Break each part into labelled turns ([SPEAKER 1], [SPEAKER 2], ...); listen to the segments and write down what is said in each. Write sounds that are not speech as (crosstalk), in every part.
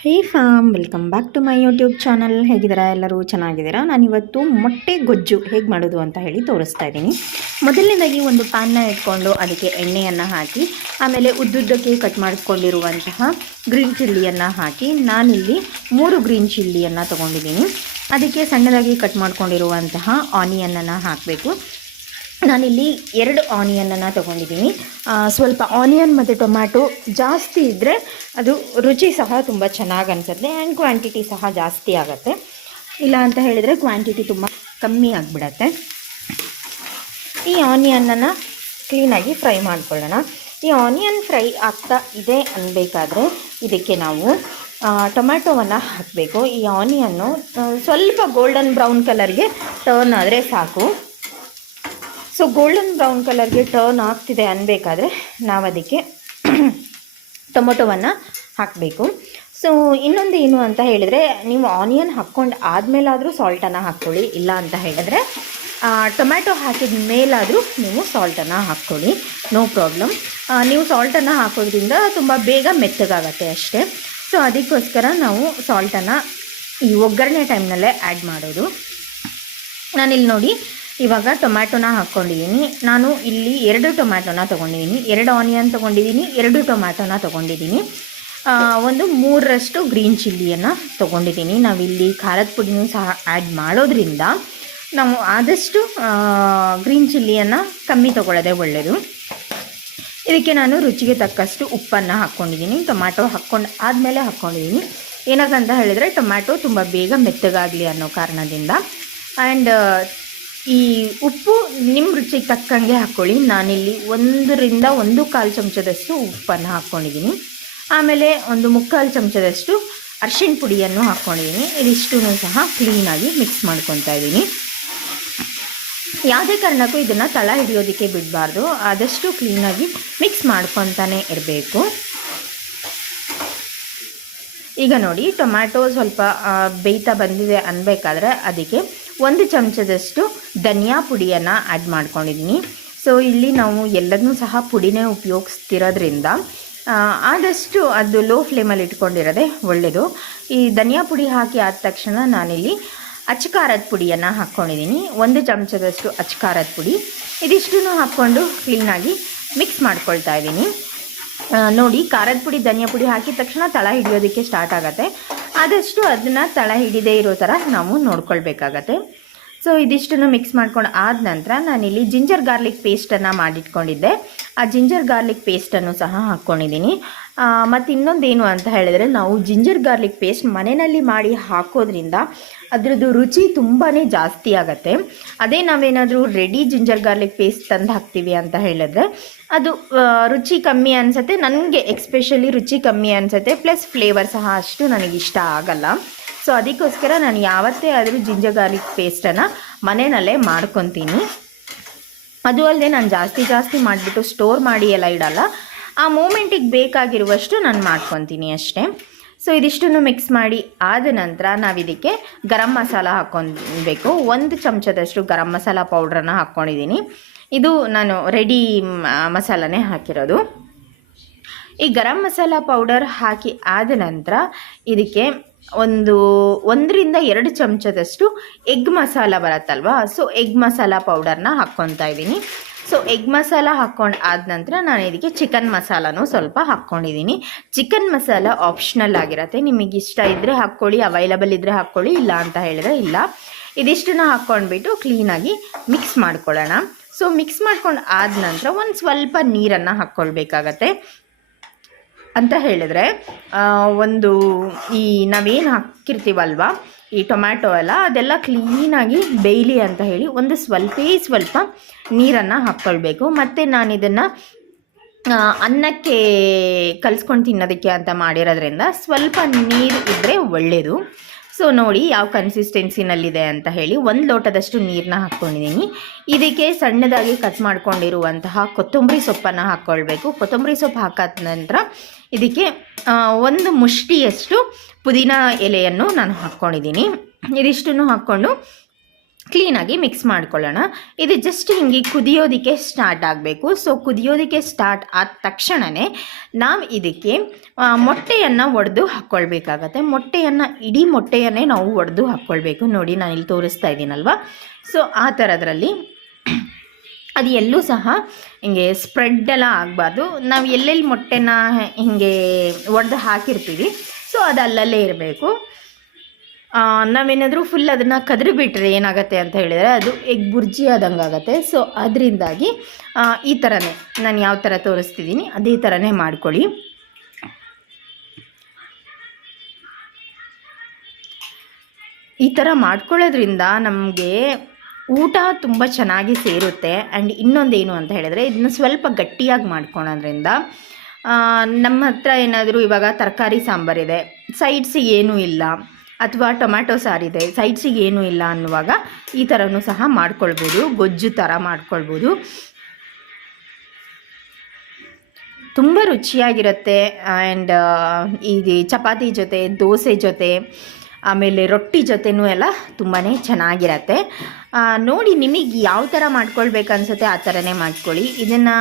[SPEAKER 1] Hey fam, welcome back to my YouTube channel. ಹೇಗಿದ್ದೀರಾ ಎಲ್ಲರೂ? ಚೆನ್ನಾಗಿದ್ದೀರಾ? ನಾನಿವತ್ತು ಮೊಟ್ಟೆ ಗೊಜ್ಜು ಹೇಗೆ ಮಾಡೋದು ಅಂತ ಹೇಳಿ ತೋರಿಸ್ತಾ ಇದ್ದೀನಿ. ಮೊದಲನೇದಾಗಿ ಒಂದು ಪ್ಯಾನ್ನ ಇಟ್ಕೊಂಡು ಅದಕ್ಕೆ ಎಣ್ಣೆಯನ್ನು ಹಾಕಿ, ಆಮೇಲೆ ಉದ್ದುದ್ದಕ್ಕೆ ಕಟ್ ಮಾಡಿಕೊಂಡಿರುವಂತಹ ಗ್ರೀನ್ ಚಿಲ್ಲಿಯನ್ನು ಹಾಕಿ, ನಾನಿಲ್ಲಿ ಮೂರು ಗ್ರೀನ್ ಚಿಲ್ಲಿಯನ್ನು ತೊಗೊಂಡಿದ್ದೀನಿ. ಅದಕ್ಕೆ ಸಣ್ಣದಾಗಿ ಕಟ್ ಮಾಡಿಕೊಂಡಿರುವಂತಹ ಆನಿಯನ್ನನ್ನು ಹಾಕಬೇಕು. ನಾನಿಲ್ಲಿ ಎರಡು ಆನಿಯನನ್ನು ತೊಗೊಂಡಿದ್ದೀನಿ. ಸ್ವಲ್ಪ ಆನಿಯನ್ ಮತ್ತು ಟೊಮ್ಯಾಟೊ ಜಾಸ್ತಿ ಇದ್ದರೆ ಅದು ರುಚಿ ಸಹ ತುಂಬ ಚೆನ್ನಾಗಿ ಅನಿಸುತ್ತೆ ಆ್ಯಂಡ್ ಕ್ವಾಂಟಿಟಿ ಸಹ ಜಾಸ್ತಿ ಆಗುತ್ತೆ. ಇಲ್ಲ ಅಂತ ಹೇಳಿದರೆ ಕ್ವಾಂಟಿಟಿ ತುಂಬ ಕಮ್ಮಿ ಆಗಿಬಿಡತ್ತೆ. ಈ ಆನಿಯನನ್ನು ಕ್ಲೀನಾಗಿ ಫ್ರೈ ಮಾಡಿಕೊಳ್ಳೋಣ. ಈ ಆನಿಯನ್ ಫ್ರೈ ಆಗ್ತಾ ಇದೆ ಅನ್ನಬೇಕಾದ್ರೆ ಇದಕ್ಕೆ ನಾವು ಟೊಮ್ಯಾಟೊವನ್ನು ಹಾಕಬೇಕು. ಈ ಆನಿಯನ್ನು ಸ್ವಲ್ಪ ಗೋಲ್ಡನ್ ಬ್ರೌನ್ ಕಲರ್ಗೆ ಟರ್ನ್ ಆದರೆ ಸಾಕು. ಸೊ ಗೋಲ್ಡನ್ ಬ್ರೌನ್ ಕಲರ್ಗೆ ಟರ್ನ್ ಆಗ್ತಿದೆ ಅನ್ಬೇಕಾದ್ರೆ ನಾವು ಅದಕ್ಕೆ (clears throat) ಟೊಮೊಟೊವನ್ನು ಹಾಕಬೇಕು. ಸೊ ಇನ್ನೊಂದು ಏನು ಅಂತ ಹೇಳಿದರೆ, ನೀವು ಆನಿಯನ್ ಹಾಕ್ಕೊಂಡು ಆದಮೇಲಾದರೂ ಸಾಲ್ಟನ್ನು ಹಾಕ್ಕೊಳ್ಳಿ. ಇಲ್ಲ ಅಂತ ಹೇಳಿದ್ರೆ ಟೊಮ್ಯಾಟೊ ಹಾಕಿದ ಮೇಲಾದರೂ ನೀವು ಸಾಲ್ಟನ್ನು ಹಾಕ್ಕೊಳ್ಳಿ. ನೋ ಪ್ರಾಬ್ಲಮ್ ನೀವು ಸಾಲ್ಟನ್ನು ಹಾಕೋದ್ರಿಂದ ತುಂಬ ಬೇಗ ಮೆತ್ತಗಾಗತ್ತೆ ಅಷ್ಟೇ. ಸೊ ಅದಕ್ಕೋಸ್ಕರ ನಾವು ಸಾಲ್ಟನ್ನು ಈ ಒಗ್ಗರಣೆ ಟೈಮ್ನಲ್ಲೇ ಆ್ಯಡ್ ಮಾಡೋದು. ನಾನಿಲ್ಲಿ ನೋಡಿ ಇವಾಗ ಟೊಮ್ಯಾಟೊನ ಹಾಕ್ಕೊಂಡಿದ್ದೀನಿ ನಾನು ಇಲ್ಲಿ ಎರಡು ಟೊಮ್ಯಾಟೊನ ತೊಗೊಂಡಿದ್ದೀನಿ ಎರಡು ಆನಿಯನ್ ತೊಗೊಂಡಿದ್ದೀನಿ ಎರಡು ಟೊಮ್ಯಾಟೊನ ತೊಗೊಂಡಿದ್ದೀನಿ ಒಂದು ಮೂರರಷ್ಟು ಗ್ರೀನ್ ಚಿಲ್ಲಿಯನ್ನು ತೊಗೊಂಡಿದ್ದೀನಿ ನಾವಿಲ್ಲಿ ಖಾರದ ಪುಡಿನೂ ಸಹ ಆ್ಯಡ್ ಮಾಡೋದ್ರಿಂದ ನಾವು ಆದಷ್ಟು ಗ್ರೀನ್ ಚಿಲ್ಲಿಯನ್ನು ಕಮ್ಮಿ ತೊಗೊಳ್ಳೋದೆ ಒಳ್ಳೆಯದು ಇದಕ್ಕೆ ನಾನು ರುಚಿಗೆ ತಕ್ಕಷ್ಟು ಉಪ್ಪನ್ನು ಹಾಕ್ಕೊಂಡಿದ್ದೀನಿ ಟೊಮ್ಯಾಟೊ ಹಾಕ್ಕೊಂಡು, ಆದಮೇಲೆ ಹಾಕ್ಕೊಂಡಿದ್ದೀನಿ ಏನಕ್ಕಂತ ಹೇಳಿದರೆ ಟೊಮ್ಯಾಟೊ ತುಂಬ ಬೇಗ ಮೆತ್ತಗಾಗಲಿ ಅನ್ನೋ ಕಾರಣದಿಂದ. ಆ್ಯಂಡ್ ಈ ಉಪ್ಪು ನಿಮ್ಮ ರುಚಿಗೆ ತಕ್ಕಂಗೆ ಹಾಕ್ಕೊಳ್ಳಿ ನಾನಿಲ್ಲಿ ಒಂದರಿಂದ ಒಂದು ಕಾಲು ಚಮಚದಷ್ಟು ಉಪ್ಪನ್ನು ಹಾಕ್ಕೊಂಡಿದ್ದೀನಿ ಆಮೇಲೆ ಒಂದು ಮುಕ್ಕಾಲು ಚಮಚದಷ್ಟು ಅರ್ಶಿಣ ಪುಡಿಯನ್ನು ಹಾಕ್ಕೊಂಡಿದ್ದೀನಿ ಇದಿಷ್ಟೂ ಸಹ ಕ್ಲೀನಾಗಿ ಮಿಕ್ಸ್ ಮಾಡ್ಕೊತಾ ಇದ್ದೀನಿ. ಯಾವುದೇ ಕಾರಣಕ್ಕೂ ಇದನ್ನು ತಳ ಹಿಡಿಯೋದಕ್ಕೆ ಬಿಡಬಾರ್ದು. ಆದಷ್ಟು ಕ್ಲೀನಾಗಿ ಮಿಕ್ಸ್ ಮಾಡ್ಕೊತಾನೆ ಇರಬೇಕು. ಈಗ ನೋಡಿ, ಟೊಮ್ಯಾಟೊ ಸ್ವಲ್ಪ ಬೇಯ್ತಾ ಬಂದಿದೆ ಅನ್ಬೇಕಾದ್ರೆ ಅದಕ್ಕೆ ಒಂದು ಚಮಚದಷ್ಟು ಧನಿಯಾ ಪುಡಿಯನ್ನು ಆ್ಯಡ್ ಮಾಡ್ಕೊಂಡಿದ್ದೀನಿ. ಸೊ ಇಲ್ಲಿ ನಾವು ಎಲ್ಲದನ್ನೂ ಸಹ ಪುಡಿನೇ ಉಪಯೋಗಿಸ್ತಿರೋದ್ರಿಂದ ಆದಷ್ಟು ಅದು ಲೋ ಫ್ಲೇಮಲ್ಲಿ ಇಟ್ಕೊಂಡಿರೋದೆ ಒಳ್ಳೆಯದು ಈ ಧನಿಯಾ ಪುಡಿ ಹಾಕಿ ಆದ ತಕ್ಷಣ ನಾನಿಲ್ಲಿ ಅಚ್ಚಕಾರದ ಪುಡಿಯನ್ನು ಹಾಕ್ಕೊಂಡಿದ್ದೀನಿ. ಒಂದು ಚಮಚದಷ್ಟು ಅಚ್ಚಕಾರದ ಪುಡಿ. ಇದಿಷ್ಟು ಹಾಕ್ಕೊಂಡು ಕ್ಲೀನಾಗಿ ಮಿಕ್ಸ್ ಮಾಡ್ಕೊಳ್ತಾ ಇದ್ದೀನಿ. ನೋಡಿ, ಖಾರದ ಪುಡಿ, ಧನಿಯಾ ಪುಡಿ ಹಾಕಿದ ತಕ್ಷಣ ತಳ ಹಿಡಿಯೋದಕ್ಕೆ ಸ್ಟಾರ್ಟ್ ಆಗುತ್ತೆ. ಆದಷ್ಟು ಅದನ್ನು ತಳ ಹಿಡಿದೇ ಇರೋ ಥರ ನಾವು ನೋಡ್ಕೊಳ್ಬೇಕಾಗತ್ತೆ. ಸೊ ಇದಿಷ್ಟನ್ನು ಮಿಕ್ಸ್ ಮಾಡ್ಕೊಂಡು ಆದ ನಂತರ ನಾನಿಲ್ಲಿ ಜಿಂಜರ್ ಗಾರ್ಲಿಕ್ ಪೇಸ್ಟನ್ನು ಮಾಡಿಟ್ಕೊಂಡಿದ್ದೆ. ಆ ಜಿಂಜರ್ ಗಾರ್ಲಿಕ್ ಪೇಸ್ಟನ್ನು ಸಹ ಹಾಕ್ಕೊಂಡಿದ್ದೀನಿ ಮತ್ತು ಇನ್ನೊಂದೇನು ಅಂತ ಹೇಳಿದರೆ ನಾವು ಜಿಂಜರ್ ಗಾರ್ಲಿಕ್ ಪೇಸ್ಟ್ ಮನೆಯಲ್ಲಿ ಮಾಡಿ ಹಾಕೋದ್ರಿಂದ ಅದರದ್ದು ರುಚಿ ತುಂಬಾ ಜಾಸ್ತಿ ಆಗುತ್ತೆ. ಅದೇ ನಾವೇನಾದರೂ ರೆಡಿ ಜಿಂಜರ್ ಗಾರ್ಲಿಕ್ ಪೇಸ್ಟ್ ತಂದು ಹಾಕ್ತೀವಿ ಅಂತ ಹೇಳಿದ್ರೆ ಅದು ರುಚಿ ಕಮ್ಮಿ ಅನಿಸುತ್ತೆ. ನನಗೆ ಎಕ್ಸ್ಪೆಷಲಿ ರುಚಿ ಕಮ್ಮಿ ಅನಿಸುತ್ತೆ. ಪ್ಲಸ್ ಫ್ಲೇವರ್ ಸಹ ಅಷ್ಟು ನನಗಿಷ್ಟ ಆಗಲ್ಲ. ಸೊ ಅದಕ್ಕೋಸ್ಕರ ನಾನು ಯಾವತ್ತೇ ಆದರೂ ಜಿಂಜರ್ ಗಾರ್ಲಿಕ್ ಪೇಸ್ಟನ್ನು ಮನೆಯಲ್ಲೇ ಮಾಡ್ಕೊತೀನಿ. ಅದು ಅಲ್ಲದೆ ನಾನು ಜಾಸ್ತಿ ಜಾಸ್ತಿ ಮಾಡಿಬಿಟ್ಟು ಸ್ಟೋರ್ ಮಾಡಿ ಎಲ್ಲ ಇಡಲ್ಲ. ಆ ಮೂಮೆಂಟಿಗೆ ಬೇಕಾಗಿರುವಷ್ಟು ನಾನು ಮಾಡ್ಕೊತೀನಿ ಅಷ್ಟೇ. ಸೊ ಇದಿಷ್ಟನ್ನು ಮಿಕ್ಸ್ ಮಾಡಿ ಆದ ನಂತರ ನಾವಿದಕ್ಕೆ ಗರಂ ಮಸಾಲ ಹಾಕ್ಕೊಬೇಕು ಒಂದು ಚಮಚದಷ್ಟು ಗರಂ ಮಸಾಲ ಪೌಡ್ರನ್ನು ಹಾಕ್ಕೊಂಡಿದ್ದೀನಿ ಇದು ನಾನು ರೆಡಿ ಮಸಾಲನೇ ಹಾಕಿರೋದು. ಈ ಗರಂ ಮಸಾಲ ಪೌಡರ್ ಹಾಕಿ ಆದ ನಂತರ ಇದಕ್ಕೆ ಒಂದು ಒಂದರಿಂದ ಎರಡು ಚಮಚದಷ್ಟು ಎಗ್ ಮಸಾಲ ಬರುತ್ತಲ್ವಾ? ಸೊ ಎಗ್ ಮಸಾಲ ಪೌಡರ್ನ ಹಾಕ್ಕೊತಾ ಇದ್ದೀನಿ. ಸೊ ಎಗ್ ಮಸಾಲ ಹಾಕ್ಕೊಂಡು ಆದ ನಂತರ ನಾನು ಇದಕ್ಕೆ ಚಿಕನ್ ಮಸಾಲನೂ ಸ್ವಲ್ಪ ಹಾಕ್ಕೊಂಡಿದ್ದೀನಿ ಚಿಕನ್ ಮಸಾಲ ಆಪ್ಷನಲ್ ಆಗಿರುತ್ತೆ. ನಿಮಗೆ ಇಷ್ಟ ಇದ್ದರೆ ಹಾಕ್ಕೊಳ್ಳಿ ಅವೈಲಬಲ್ ಇದ್ದರೆ ಹಾಕ್ಕೊಳ್ಳಿ, ಇಲ್ಲ ಅಂತ ಹೇಳಿದ್ರೆ ಇಲ್ಲ. ಇದಿಷ್ಟನ್ನ ಹಾಕ್ಕೊಂಡ್ಬಿಟ್ಟು ಕ್ಲೀನಾಗಿ ಮಿಕ್ಸ್ ಮಾಡ್ಕೊಳ್ಳೋಣ. ಸೊ ಮಿಕ್ಸ್ ಮಾಡ್ಕೊಂಡು ಆದ ನಂತರ ಒಂದು ಸ್ವಲ್ಪ ನೀರನ್ನು ಹಾಕ್ಕೊಳ್ಬೇಕಾಗತ್ತೆ. ಅಂತ ಹೇಳಿದ್ರೆ ಒಂದು ಈ ನಾವೇನು ಹಾಕಿರ್ತೀವಲ್ವ, ಈ ಟೊಮ್ಯಾಟೊ ಎಲ್ಲ, ಅದೆಲ್ಲ ಕ್ಲೀನಾಗಿ ಬೇಯಲಿ ಅಂತ ಹೇಳಿ ಒಂದು ಸ್ವಲ್ಪ ಸ್ವಲ್ಪ ನೀರನ್ನು ಹಾಕ್ಕೊಳ್ಬೇಕು. ಮತ್ತು ನಾನು ಇದನ್ನು ಅನ್ನಕ್ಕೆ ಕಲ್ಸ್ಕೊಂಡು ತಿನ್ನೋದಕ್ಕೆ ಅಂತ ಮಾಡಿರೋದ್ರಿಂದ ಸ್ವಲ್ಪ ನೀರು ಇದ್ದರೆ ಒಳ್ಳೆಯದು ಸೊ ನೋಡಿ ಯಾವ ಕನ್ಸಿಸ್ಟೆನ್ಸಿನಲ್ಲಿದೆ ಅಂತ ಹೇಳಿ ಒಂದು ಲೋಟದಷ್ಟು ನೀರನ್ನ ಹಾಕ್ಕೊಂಡಿದ್ದೀನಿ ಇದಕ್ಕೆ ಸಣ್ಣದಾಗಿ ಕಟ್ ಮಾಡ್ಕೊಂಡಿರುವಂತಹ ಕೊತ್ತಂಬರಿ ಸೊಪ್ಪನ್ನು ಹಾಕ್ಕೊಳ್ಬೇಕು ಕೊತ್ತಂಬರಿ ಸೊಪ್ಪು ಹಾಕಾದ ನಂತರ ಇದಕ್ಕೆ ಒಂದು ಮುಷ್ಟಿಯಷ್ಟು ಪುದೀನ ಎಲೆಯನ್ನು ನಾನು ಹಾಕ್ಕೊಂಡಿದ್ದೀನಿ ಇದಿಷ್ಟನ್ನು ಹಾಕ್ಕೊಂಡು ಕ್ಲೀನಾಗಿ ಮಿಕ್ಸ್ ಮಾಡ್ಕೊಳ್ಳೋಣ. ಇದು ಜಸ್ಟ್ ಹಿಂಗೆ ಕುದಿಯೋದಕ್ಕೆ ಸ್ಟಾರ್ಟ್ ಆಗಬೇಕು. ಸೊ ಕುದಿಯೋದಕ್ಕೆ ಸ್ಟಾರ್ಟ್ ಆದ ತಕ್ಷಣವೇ ನಾವು ಇದಕ್ಕೆ ಮೊಟ್ಟೆಯನ್ನು ಒಡೆದು ಹಾಕ್ಕೊಳ್ಬೇಕಾಗತ್ತೆ. ಮೊಟ್ಟೆಯನ್ನು, ಇಡೀ ಮೊಟ್ಟೆಯನ್ನೇ ನಾವು ಒಡೆದು ಹಾಕ್ಕೊಳ್ಬೇಕು. ನೋಡಿ, ನಾನು ಇಲ್ಲಿ ತೋರಿಸ್ತಾ ಇದ್ದೀನಲ್ವ? ಸೊ ಆ ಥರದ್ರಲ್ಲಿ ಅದು ಎಲ್ಲೂ ಸಹ ಹಿಂಗೆ ಸ್ಪ್ರೆಡ್ ಎಲ್ಲ ಆಗಬಾರ್ದು. ನಾವು ಎಲ್ಲೆಲ್ಲಿ ಮೊಟ್ಟೆನ ಹಿಂಗೆ ಒಡೆದು ಹಾಕಿರ್ತೀವಿ. ಸೊ ಅದು ಅಲ್ಲಲ್ಲೇ ಇರಬೇಕು. ನಾವೇನಾದರೂ ಫುಲ್ ಅದನ್ನು ಕದ್ರಿ ಬಿಟ್ಟರೆ ಏನಾಗುತ್ತೆ ಅಂತ ಹೇಳಿದರೆ ಅದು ಎಗ್ ಬುರ್ಜಿ ಆದಂಗೆ ಆಗುತ್ತೆ. ಸೊ ಅದರಿಂದಾಗಿ ಈ ಥರನೇ ನಾನು ಯಾವ ಥರ ತೋರಿಸ್ತಿದ್ದೀನಿ ಅದೇ ಥರನೇ ಮಾಡ್ಕೊಳ್ಳಿ. ಈ ಥರ ಮಾಡ್ಕೊಳ್ಳೋದ್ರಿಂದ ನಮಗೆ ಊಟ ತುಂಬ ಚೆನ್ನಾಗಿ ಸೇರುತ್ತೆ. ಆ್ಯಂಡ್ ಇನ್ನೊಂದೇನು ಅಂತ ಹೇಳಿದರೆ ಇದನ್ನ ಸ್ವಲ್ಪ ಗಟ್ಟಿಯಾಗಿ ಮಾಡ್ಕೊಳೋದ್ರಿಂದ ನಮ್ಮ ಹತ್ರ ಏನಾದರೂ ಇವಾಗ ತರಕಾರಿ ಸಾಂಬಾರಿದೆ ಸೈಡ್ಸಿಗೆ ಏನೂ ಇಲ್ಲ. ಅಥವಾ ಟೊಮ್ಯಾಟೊ ಸಾರಿದೆ ಸೈಡ್ಸಿಗೆ ಏನೂ ಇಲ್ಲ ಅನ್ನುವಾಗ ಈ ಥರನೂ ಸಹ ಮಾಡ್ಕೊಳ್ಬೋದು, ಗೊಜ್ಜು ಥರ ಮಾಡ್ಕೊಳ್ಬೋದು. ತುಂಬ ರುಚಿಯಾಗಿರುತ್ತೆ ಆ್ಯಂಡ್ ಇದು ಚಪಾತಿ ಜೊತೆ, ದೋಸೆ ಜೊತೆ ಆಮೇಲೆ ರೊಟ್ಟಿ ಜೊತೆನೂ ಎಲ್ಲ ತುಂಬಾ ಚೆನ್ನಾಗಿರತ್ತೆ. ನೋಡಿ ನಿಮಗೆ ಯಾವ ಥರ ಮಾಡ್ಕೊಳ್ಬೇಕು ಅನ್ಸುತ್ತೆ ಆ ಥರನೇ ಮಾಡ್ಕೊಳ್ಳಿ. ಇದನ್ನು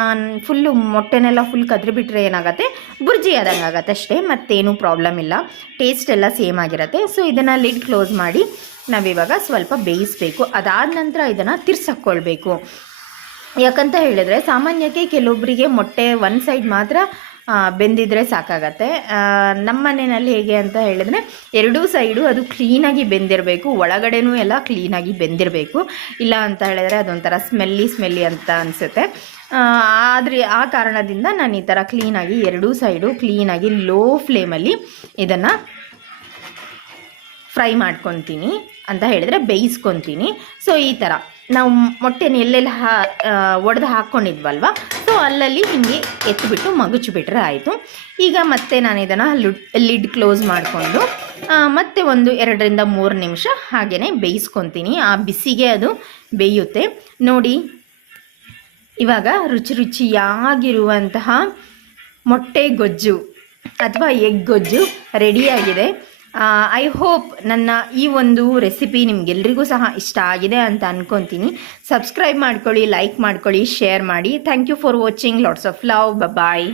[SPEAKER 1] ಫುಲ್ಲು ಮೊಟ್ಟೆನೆಲ್ಲ ಫುಲ್ ಕದ್ರಿಬಿಟ್ರೆ ಏನಾಗುತ್ತೆ? ಬುರ್ಜಿ ಆದಂಗೆ ಆಗುತ್ತೆ ಅಷ್ಟೇ, ಮತ್ತೇನು ಪ್ರಾಬ್ಲಮ್ ಇಲ್ಲ. ಟೇಸ್ಟ್ ಎಲ್ಲ ಸೇಮ್ ಆಗಿರುತ್ತೆ. ಸೊ ಇದನ್ನು ಲಿಡ್ ಕ್ಲೋಸ್ ಮಾಡಿ ನಾವಿವಾಗ ಸ್ವಲ್ಪ ಬೇಯಿಸಬೇಕು. ಅದಾದ ನಂತರ ಇದನ್ನು ತಿರ್ಸಕ್ಕೊಳ್ಬೇಕು. ಯಾಕಂತ ಹೇಳಿದ್ರೆ ಸಾಮಾನ್ಯಕ್ಕೆ ಕೆಲವೊಬ್ಬರಿಗೆ ಮೊಟ್ಟೆ ಒನ್ ಸೈಡ್ ಮಾತ್ರ ಬೆಂದಿದ್ರೆ ಸಾಕಾಗತ್ತೆ. ನಮ್ಮ ಮನೆಯಲ್ಲಿ ಹೇಗೆ ಅಂತ ಹೇಳಿದ್ರೆ, ಎರಡೂ ಸೈಡು ಅದು ಕ್ಲೀನಾಗಿ ಬೆಂದಿರಬೇಕು. ಒಳಗಡೆನೂ ಎಲ್ಲ ಕ್ಲೀನಾಗಿ ಬೆಂದಿರಬೇಕು. ಇಲ್ಲ ಅಂತ ಹೇಳಿದ್ರೆ ಅದೊಂಥರ ಸ್ಮೆಲ್ಲಿ ಸ್ಮೆಲ್ಲಿ ಅಂತ ಅನಿಸುತ್ತೆ. ಆದರೆ ಆ ಕಾರಣದಿಂದ ನಾನು ಈ ಥರ ಕ್ಲೀನಾಗಿ ಎರಡೂ ಸೈಡು ಕ್ಲೀನಾಗಿ ಲೋ ಫ್ಲೇಮಲ್ಲಿ ಇದನ್ನು ಫ್ರೈ ಮಾಡ್ಕೊತೀನಿ ಅಂತ ಹೇಳಿದ್ರೆ ಬೇಯಿಸ್ಕೊತೀನಿ. ಸೊ, ಈ ಥರ. ನಾವು ಮೊಟ್ಟೆನ ಎಲ್ಲೆಲ್ಲಿ ಹಾ ಒಡೆದು ಹಾಕ್ಕೊಂಡಿದ್ವಲ್ವ ಸೊ ಅಲ್ಲಲ್ಲಿ ಹಿಂಗೆ ಎತ್ತಿಬಿಟ್ಟು ಮಗುಚಿಬಿಟ್ರೆ ಆಯಿತು. ಈಗ ಮತ್ತೆ ನಾನು ಇದನ್ನು ಲಿಡ್ ಕ್ಲೋಸ್ ಮಾಡಿಕೊಂಡು ಮತ್ತೆ ಒಂದು ಎರಡರಿಂದ ಮೂರು ನಿಮಿಷ ಹಾಗೆಯೇ ಬೇಯಿಸ್ಕೊತೀನಿ. ಆ ಬಿಸಿಗೆ ಅದು ಬೇಯುತ್ತೆ. ನೋಡಿ, ಇವಾಗ ರುಚಿ ರುಚಿಯಾಗಿರುವಂತಹ ಮೊಟ್ಟೆ ಗೊಜ್ಜು, ಅಥವಾ ಎಗ್ ಗೊಜ್ಜು ರೆಡಿಯಾಗಿದೆ ಐ ಹೋಪ್ ನನ್ನ ಈ ಒಂದು ರೆಸಿಪಿ ನಿಮಗೆಲ್ರಿಗೂ ಸಹ ಇಷ್ಟ ಆಗಿದೆ ಅಂತ ಅನ್ಕೊಂತೀನಿ. ಸಬ್ಸ್ಕ್ರೈಬ್ ಮಾಡ್ಕೊಳ್ಳಿ ಲೈಕ್ ಮಾಡ್ಕೊಳ್ಳಿ ಶೇರ್ ಮಾಡಿ. Thank you for watching lots of love bye